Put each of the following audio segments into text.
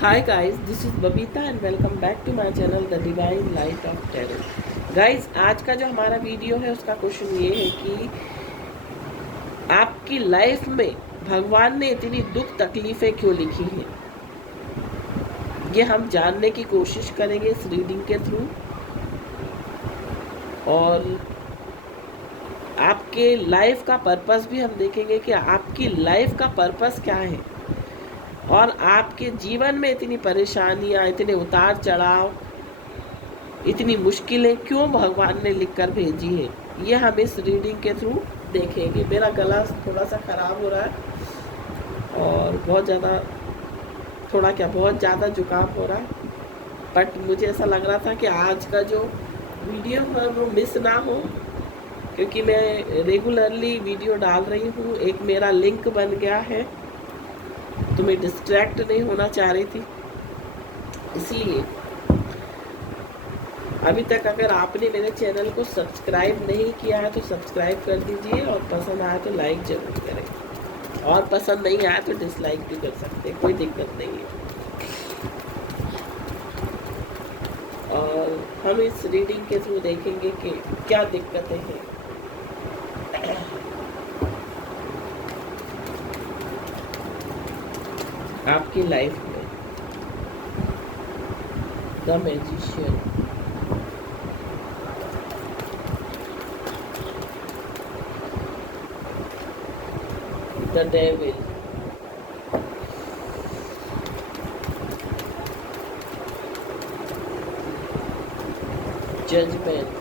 Hi guys, this is Babita and welcome back to my channel The Divine Light of Tarot. Guys, आज का जो हमारा video है उसका क्वेश्चन ये है कि आपकी लाइफ में भगवान ने इतनी दुख तकलीफ़ें क्यों लिखी हैं। ये हम जानने की कोशिश करेंगे इस रीडिंग के थ्रू, और आपके लाइफ का पर्पस भी हम देखेंगे कि आपकी लाइफ का पर्पस क्या है और आपके जीवन में इतनी परेशानियां, इतने उतार चढ़ाव, इतनी मुश्किलें क्यों भगवान ने लिख कर भेजी हैं, ये हम इस रीडिंग के थ्रू देखेंगे। मेरा गला थोड़ा सा ख़राब हो रहा है और बहुत ज़्यादा जुकाम हो रहा है, बट मुझे ऐसा लग रहा था कि आज का जो वीडियो है वो मिस ना हो, क्योंकि मैं रेगुलरली वीडियो डाल रही हूँ। एक मेरा लिंक बन गया है तो मैं डिस्ट्रैक्ट नहीं होना चाह रही थी, इसलिए अभी तक अगर आपने मेरे चैनल को सब्सक्राइब नहीं किया है तो सब्सक्राइब कर दीजिए, और पसंद आया तो लाइक ज़रूर करें, और पसंद नहीं आया तो डिसलाइक भी कर सकते हैं, कोई दिक्कत नहीं है। और हम इस रीडिंग के थ्रू देखेंगे कि क्या दिक्कतें हैं। आपकी लाइफ में the magician, the devil, judgement,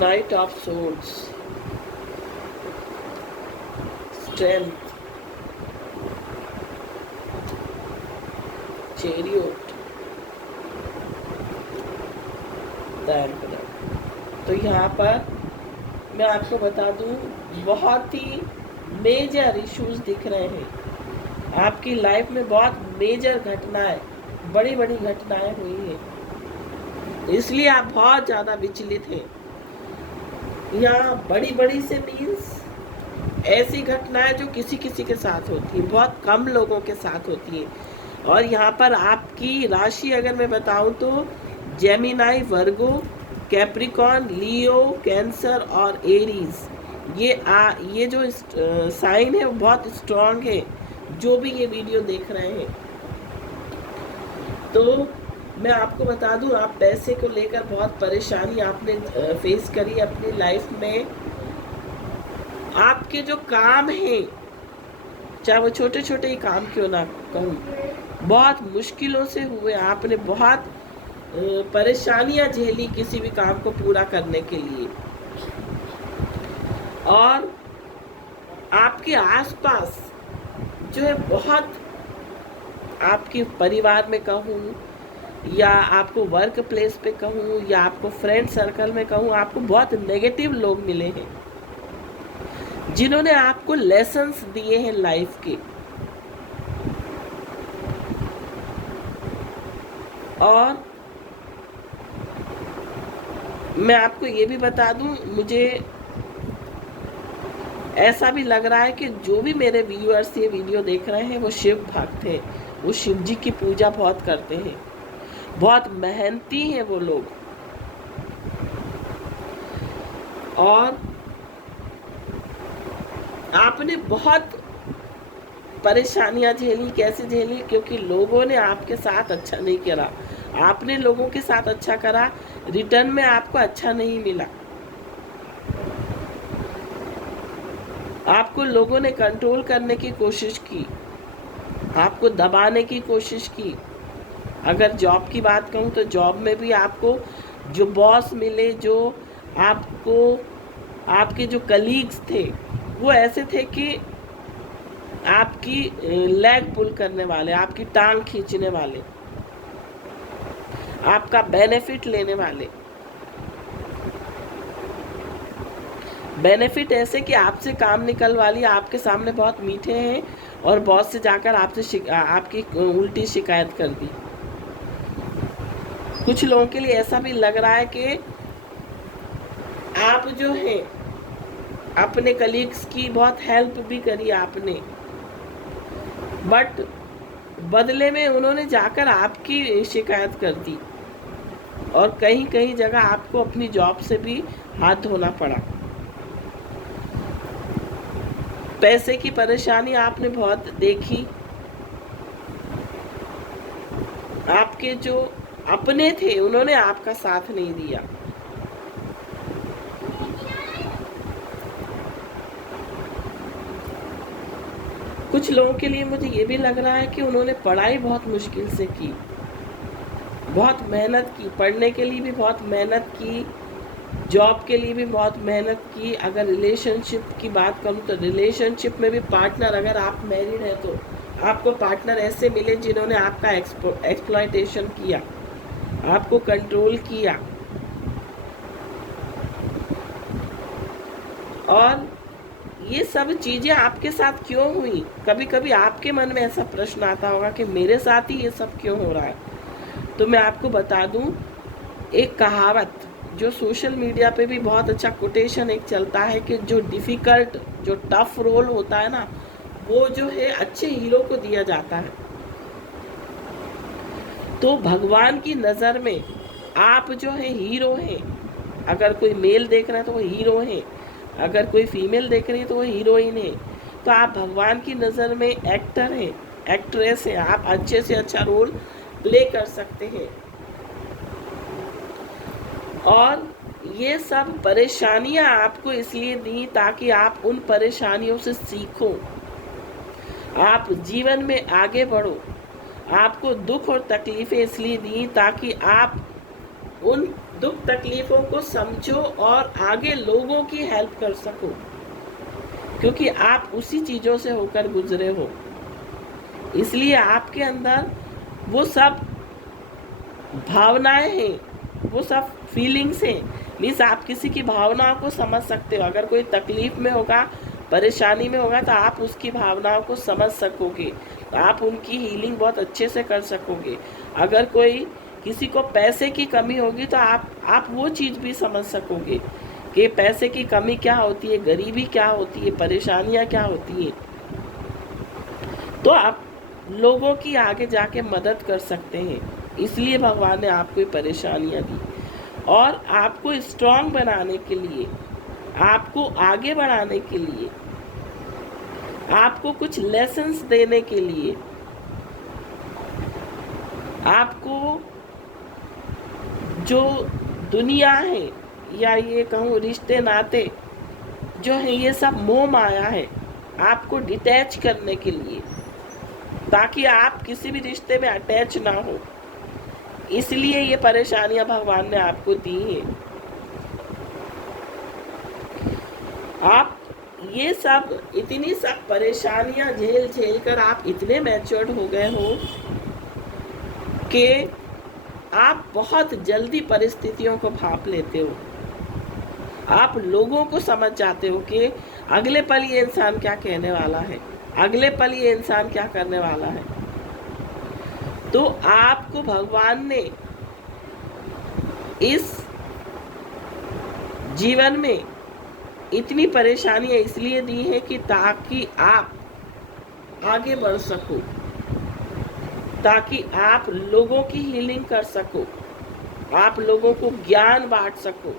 Knight of Swords, Strength, Chariot, The Emperor। तो यहाँ पर मैं आपको बता दूँ, बहुत ही मेजर इश्यूज दिख रहे हैं। आपकी लाइफ में बहुत मेजर घटनाएं, बड़ी बड़ी घटनाएं हुई हैं, इसलिए आप बहुत ज़्यादा विचलित हैं। यहाँ बड़ी बड़ी से मीन्स ऐसी घटनाएं जो किसी किसी के साथ होती हैं, बहुत कम लोगों के साथ होती हैं। और यहाँ पर आपकी राशि अगर मैं बताऊं तो जेमिनाई, वर्गो, कैप्रिकॉर्न, लियो, कैंसर और एरीज, ये जो साइन है वो बहुत स्ट्रांग है, जो भी ये वीडियो देख रहे हैं। तो मैं आपको बता दूं, आप पैसे को लेकर बहुत परेशानी आपने फेस करी अपनी लाइफ में। आपके जो काम हैं, चाहे वो छोटे छोटे ही काम क्यों ना कहूँ, बहुत मुश्किलों से हुए। आपने बहुत परेशानियां झेली किसी भी काम को पूरा करने के लिए, और आपके आसपास जो है बहुत, आपके परिवार में कहूँ या आपको वर्क प्लेस पे कहूँ या आपको फ्रेंड सर्कल में कहूँ, आपको बहुत नेगेटिव लोग मिले हैं जिन्होंने आपको लेसन्स दिए हैं लाइफ के। और मैं आपको ये भी बता दूं, मुझे ऐसा भी लग रहा है कि जो भी मेरे व्यूअर्स ये वीडियो देख रहे हैं वो शिव भक्त हैं, वो शिव जी की पूजा बहुत करते हैं, बहुत मेहनती हैं वो लोग। और आपने बहुत परेशानियां झेली। कैसे झेली? क्योंकि लोगों ने आपके साथ अच्छा नहीं करा, आपने लोगों के साथ अच्छा करा, रिटर्न में आपको अच्छा नहीं मिला। आपको लोगों ने कंट्रोल करने की कोशिश की, आपको दबाने की कोशिश की। अगर जॉब की बात कहूँ तो जॉब में भी आपको जो बॉस मिले, जो आपको, आपके जो कलीग्स थे, वो ऐसे थे कि आपकी लेग पुल करने वाले, आपकी टांग खींचने वाले, आपका बेनिफिट लेने वाले। बेनिफिट ऐसे कि आपसे काम निकलवा लिया, आपके सामने बहुत मीठे हैं और बॉस से जाकर आपसे आपकी उल्टी शिकायत कर दी। कुछ लोगों के लिए ऐसा भी लग रहा है कि आप जो है अपने कलीग्स की बहुत हेल्प भी करी आपने, बट बदले में उन्होंने जाकर आपकी शिकायत कर दी और कहीं कहीं जगह आपको अपनी जॉब से भी हाथ धोना पड़ा। पैसे की परेशानी आपने बहुत देखी। आपके जो अपने थे उन्होंने आपका साथ नहीं दिया। कुछ लोगों के लिए मुझे ये भी लग रहा है कि उन्होंने पढ़ाई बहुत मुश्किल से की, बहुत मेहनत की, पढ़ने के लिए भी बहुत मेहनत की, जॉब के लिए भी बहुत मेहनत की। अगर रिलेशनशिप की बात करूँ तो रिलेशनशिप में भी पार्टनर, अगर आप मैरिड हैं तो आपको पार्टनर ऐसे मिले जिन्होंने आपका एक्सप्लॉयटेशन किया, आपको कंट्रोल किया। और ये सब चीज़ें आपके साथ क्यों हुई? कभी कभी आपके मन में ऐसा प्रश्न आता होगा कि मेरे साथ ही ये सब क्यों हो रहा है। तो मैं आपको बता दूं, एक कहावत जो सोशल मीडिया पे भी बहुत अच्छा कोटेशन एक चलता है कि जो डिफ़िकल्ट, जो टफ रोल होता है ना, वो जो है अच्छे हीरो को दिया जाता है। तो भगवान की नज़र में आप जो है हीरो हैं। अगर कोई मेल देख रहा है तो वो हीरो हैं, अगर कोई फीमेल देख रही है तो वो हीरोइन है। तो आप भगवान की नज़र में एक्टर हैं, एक्ट्रेस हैं। आप अच्छे से अच्छा रोल प्ले कर सकते हैं। और ये सब परेशानियां आपको इसलिए दी ताकि आप उन परेशानियों से सीखो, आप जीवन में आगे बढ़ो। आपको दुख और तकलीफ़ें इसलिए दी ताकि आप उन दुख तकलीफ़ों को समझो और आगे लोगों की हेल्प कर सको, क्योंकि आप उसी चीज़ों से होकर गुजरे हो। इसलिए आपके अंदर वो सब भावनाएं हैं, वो सब फीलिंग्स हैं। मीन्स आप किसी की भावनाओं को समझ सकते हो। अगर कोई तकलीफ़ में होगा, परेशानी में होगा, तो आप उसकी भावनाओं को समझ सकोगे, आप उनकी हीलिंग बहुत अच्छे से कर सकोगे। अगर कोई किसी को पैसे की कमी होगी तो आप वो चीज़ भी समझ सकोगे कि पैसे की कमी क्या होती है, गरीबी क्या होती है, परेशानियाँ क्या होती हैं। तो आप लोगों की आगे जाके मदद कर सकते हैं। इसलिए भगवान ने आपको परेशानियाँ दी और आपको स्ट्रांग बनाने के लिए, आपको आगे बढ़ाने के लिए, आपको कुछ लेसन्स देने के लिए, आपको जो दुनिया है या ये कहूँ रिश्ते नाते जो है, ये सब मोह माया है, आपको डिटैच करने के लिए, ताकि आप किसी भी रिश्ते में अटैच ना हो। इसलिए ये परेशानियां भगवान ने आपको दी हैं। आप ये सब इतनी सब परेशानियां झेल झेल कर आप इतने मैच्योर्ड हो गए हो कि आप बहुत जल्दी परिस्थितियों को भांप लेते हो। आप लोगों को समझ जाते हो कि अगले पल ये इंसान क्या कहने वाला है, अगले पल ये इंसान क्या करने वाला है। तो आपको भगवान ने इस जीवन में इतनी परेशानियां इसलिए दी है कि ताकि आप आगे बढ़ सको, ताकि आप लोगों की हीलिंग कर सको, आप लोगों को ज्ञान बांट सको।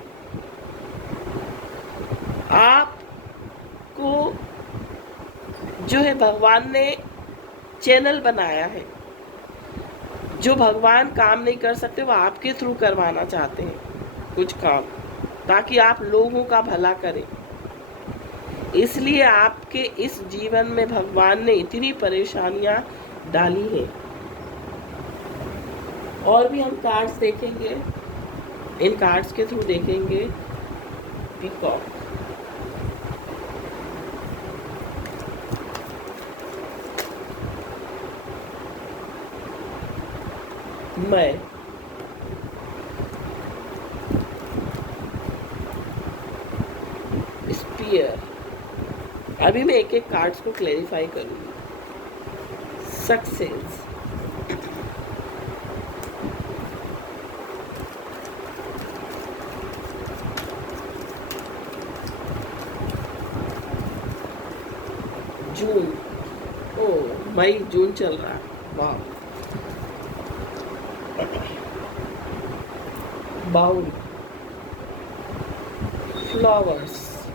आपको जो है भगवान ने चैनल बनाया है। जो भगवान काम नहीं कर सकते वो आपके थ्रू करवाना चाहते हैं कुछ काम, ताकि आप लोगों का भला करें। इसलिए आपके इस जीवन में भगवान ने इतनी परेशानियां डाली हैं। और भी हम कार्ड्स देखेंगे, इन कार्ड्स के थ्रू देखेंगे पीकॉक। मैं स्पीयर। अभी मैं एक एक कार्ड्स को क्लेरिफाई करूंगी। सक्सेस, मई जून चल रहा है। वाह। बाउल, फ्लावर्स,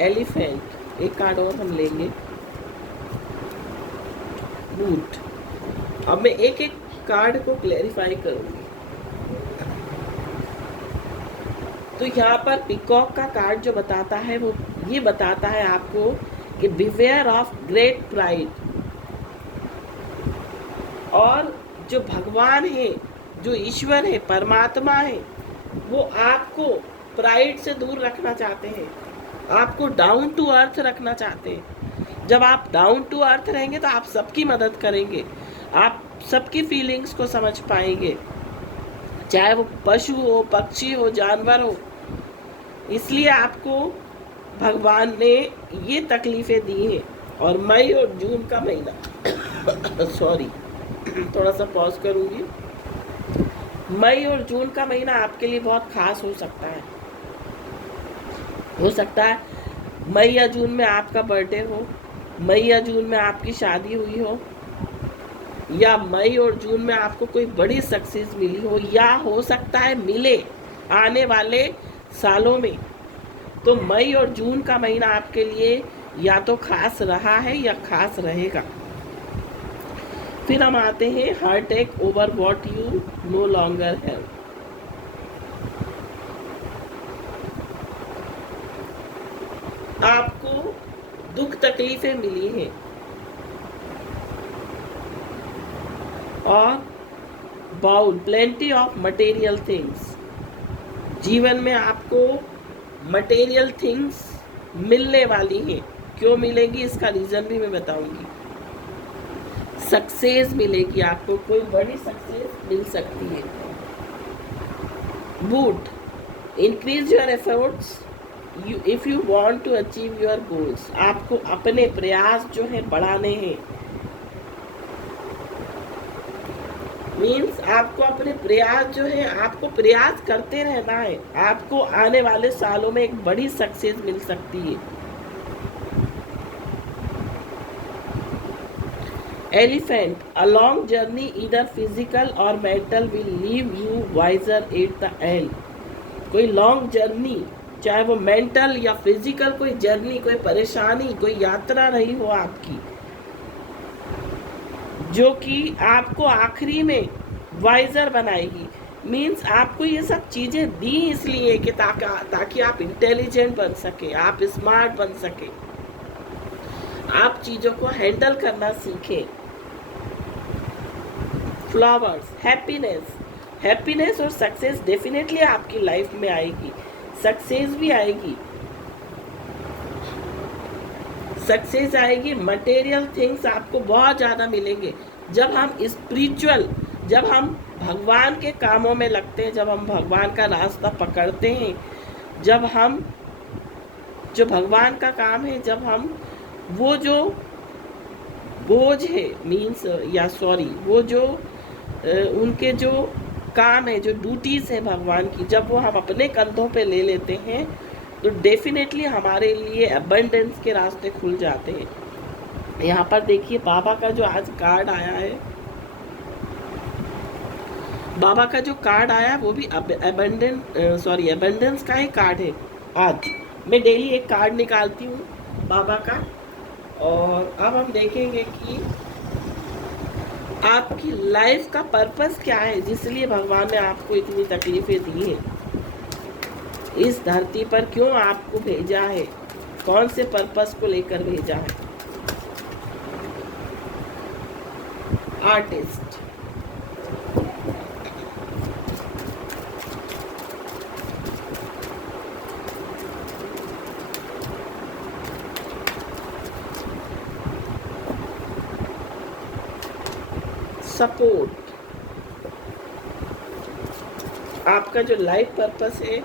एलिफेंट, एक कार्ड और हम लेंगे, बूट। अब मैं एक एक कार्ड को क्लैरिफाई करूंगी। तो यहाँ पर पिकॉक का कार्ड जो बताता है वो ये बताता है आपको कि बिवेयर ऑफ ग्रेट प्राइड। और जो भगवान है, जो ईश्वर है, परमात्मा है, वो आपको प्राइड से दूर रखना चाहते हैं, आपको डाउन टू अर्थ रखना चाहते हैं। जब आप डाउन टू अर्थ रहेंगे तो आप सबकी मदद करेंगे, आप सबकी फीलिंग्स को समझ पाएंगे, चाहे वो पशु हो, पक्षी हो, जानवर हो। इसलिए आपको भगवान ने ये तकलीफ़ें दी हैं। और मई और जून का महीना सॉरी थोड़ा सा पॉज करूँगी। मई और जून का महीना आपके लिए बहुत खास हो सकता है। हो सकता है मई या जून में आपका बर्थडे हो, मई या जून में आपकी शादी हुई हो, या मई और जून में आपको कोई बड़ी सक्सेस मिली हो, या हो सकता है मिले आने वाले सालों में। तो मई और जून का महीना आपके लिए या तो खास रहा है या खास रहेगा। फिर हम आते हैं heart take over what you no longer have. आपको दुख तकलीफें मिली हैं और bowl plenty of material things. जीवन में आपको मटेरियल थिंग्स मिलने वाली हैं। क्यों मिलेगी इसका रीज़न भी मैं बताऊंगी। सक्सेस मिलेगी, आपको कोई बड़ी सक्सेस मिल सकती है। Boot, increase your efforts if you want to achieve your goals. आपको अपने प्रयास जो है बढ़ाने हैं। मीन्स आपको अपने प्रयास जो है, आपको प्रयास करते रहना है। आपको आने वाले सालों में एक बड़ी सक्सेस मिल सकती है। Elephant, a long journey either physical और mental will leave you wiser at the end. कोई लॉन्ग जर्नी, चाहे वो मेंटल या फिजिकल कोई जर्नी, कोई परेशानी, कोई यात्रा रही हो आपकी, जो कि आपको आखिरी में वाइजर बनाएगी। मीन्स आपको ये सब चीज़ें दी इसलिए कि ताकि आप इंटेलिजेंट बन सके, आप स्मार्ट बन सके, आप चीज़ों को हैंडल करना सीखें। फ्लावर्स, हैप्पीनेस, हैप्पीनेस और सक्सेस डेफिनेटली आपकी लाइफ में आएगी। सक्सेस भी आएगी, सक्सेस आएगी। मटेरियल थिंग्स आपको बहुत ज़्यादा मिलेंगे। जब हम स्पिरिचुअल, जब हम भगवान के कामों में लगते हैं, जब हम भगवान का रास्ता पकड़ते हैं, जब हम जो भगवान का काम है, जब हम वो जो बोझ है मीन्स या सॉरी वो जो उनके जो काम है, जो ड्यूटीज़ है भगवान की, जब वो हम अपने कंधों पे ले लेते हैं तो डेफिनेटली हमारे लिए अबंडेंस के रास्ते खुल जाते हैं। यहाँ पर देखिए बाबा का जो आज कार्ड आया है, बाबा का जो कार्ड आया है वो भी अबंडेंस का ही कार्ड है। आज मैं डेली एक कार्ड निकालती हूँ बाबा का, और अब हम देखेंगे कि आपकी लाइफ का पर्पस क्या है, जिसलिए भगवान ने आपको इतनी तकलीफें दी हैं, इस धरती पर क्यों आपको भेजा है, कौन से पर्पस को लेकर भेजा है। आर्टिस्ट, सपोर्ट, आपका जो लाइफ पर्पस है,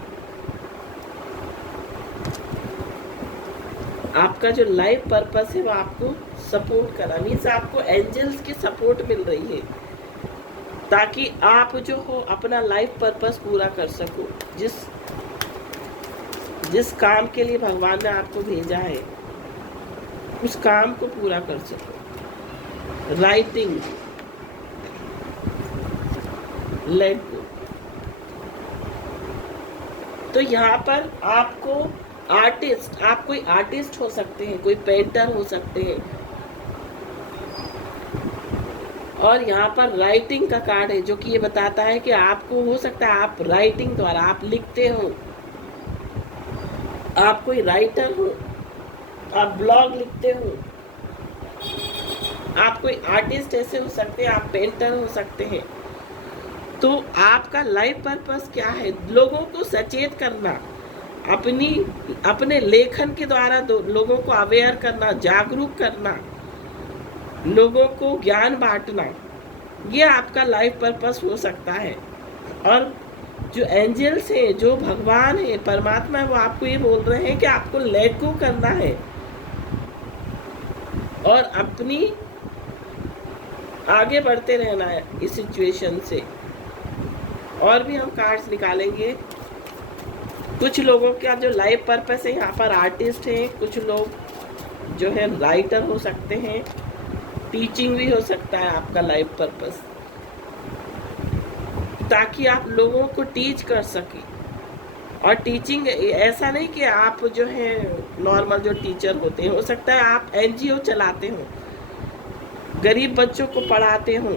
आपका जो लाइफ पर्पस है वो आपको सपोर्ट करा, मीन्स आपको एंजल्स की सपोर्ट मिल रही है ताकि आप जो हो अपना लाइफ पर्पस पूरा कर सको। जिस काम के लिए भगवान ने आपको भेजा है उस काम को पूरा कर सको। Writing, let go. तो यहाँ पर आपको आर्टिस्ट, आप कोई आर्टिस्ट हो सकते हैं, कोई पेंटर हो सकते हैं। और यहाँ पर राइटिंग का कार्ड है जो कि ये बताता है कि आपको हो सकता है आप राइटिंग द्वारा, आप लिखते हो, आप कोई राइटर हो, आप ब्लॉग लिखते हो, आप कोई आर्टिस्ट ऐसे हो सकते हैं, आप पेंटर हो सकते हैं। तो आपका लाइफ पर्पस क्या है? लोगों को सचेत करना, अपने लेखन के द्वारा लोगों को अवेयर करना, जागरूक करना, लोगों को ज्ञान बांटना, ये आपका लाइफ पर्पस हो सकता है। और जो एंजल्स है, जो भगवान है, परमात्मा है, वो आपको ये बोल रहे हैं कि आपको लेट गो करना है और अपनी आगे बढ़ते रहना है इस सिचुएशन से। और भी हम कार्ड्स निकालेंगे। कुछ लोगों का जो लाइफ पर्पस है, यहाँ पर आर्टिस्ट हैं, कुछ लोग जो है राइटर हो सकते हैं, टीचिंग भी हो सकता है आपका लाइफ पर्पस, ताकि आप लोगों को टीच कर सके। और टीचिंग ऐसा नहीं कि आप जो है नॉर्मल जो टीचर होते हैं, हो सकता है आप एनजीओ चलाते हो, गरीब बच्चों को पढ़ाते हो,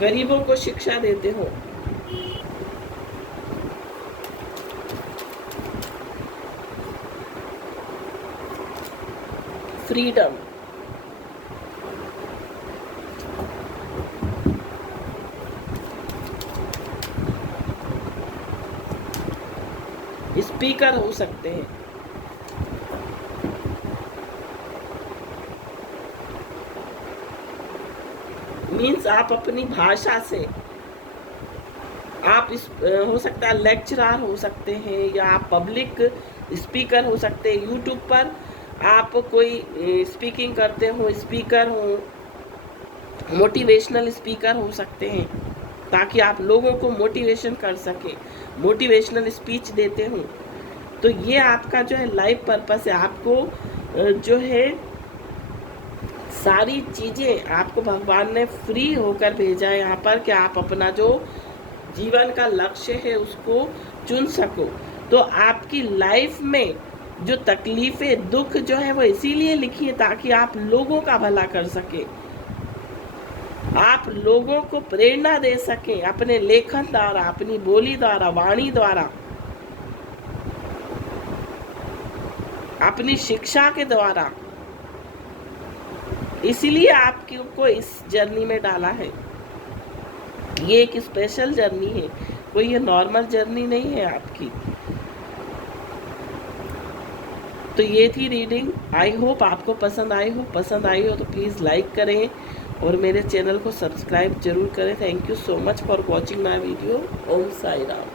गरीबों को शिक्षा देते हो। फ्रीडम, स्पीकर हो सकते हैं, मीन्स आप अपनी भाषा से आप हो सकता है लेक्चरर हो सकते हैं, या आप पब्लिक स्पीकर हो सकते हैं। यूट्यूब पर आप कोई स्पीकिंग करते हो, स्पीकर हो, मोटिवेशनल स्पीकर हो सकते हैं, ताकि आप लोगों को मोटिवेशन कर सके, मोटिवेशनल स्पीच देते हो। तो ये आपका जो है लाइफ पर्पस है। आपको जो है सारी चीज़ें आपको भगवान ने फ्री होकर भेजा है यहाँ पर, कि आप अपना जो जीवन का लक्ष्य है उसको चुन सको। तो आपकी लाइफ में जो तकलीफें, दुख जो है वो इसीलिए लिखी है ताकि आप लोगों का भला कर सके, आप लोगों को प्रेरणा दे सके अपने लेखन द्वारा, अपनी बोली द्वारा, वाणी द्वारा, अपनी शिक्षा के द्वारा। इसीलिए आपको इस जर्नी में डाला है। ये एक स्पेशल जर्नी है, कोई ये नॉर्मल जर्नी नहीं है आपकी। तो ये थी रीडिंग। आई होप आपको पसंद आई हो। पसंद आई हो तो प्लीज़ लाइक करें और मेरे चैनल को सब्सक्राइब जरूर करें। Thank you so much for watching my video. Om Sai Ram.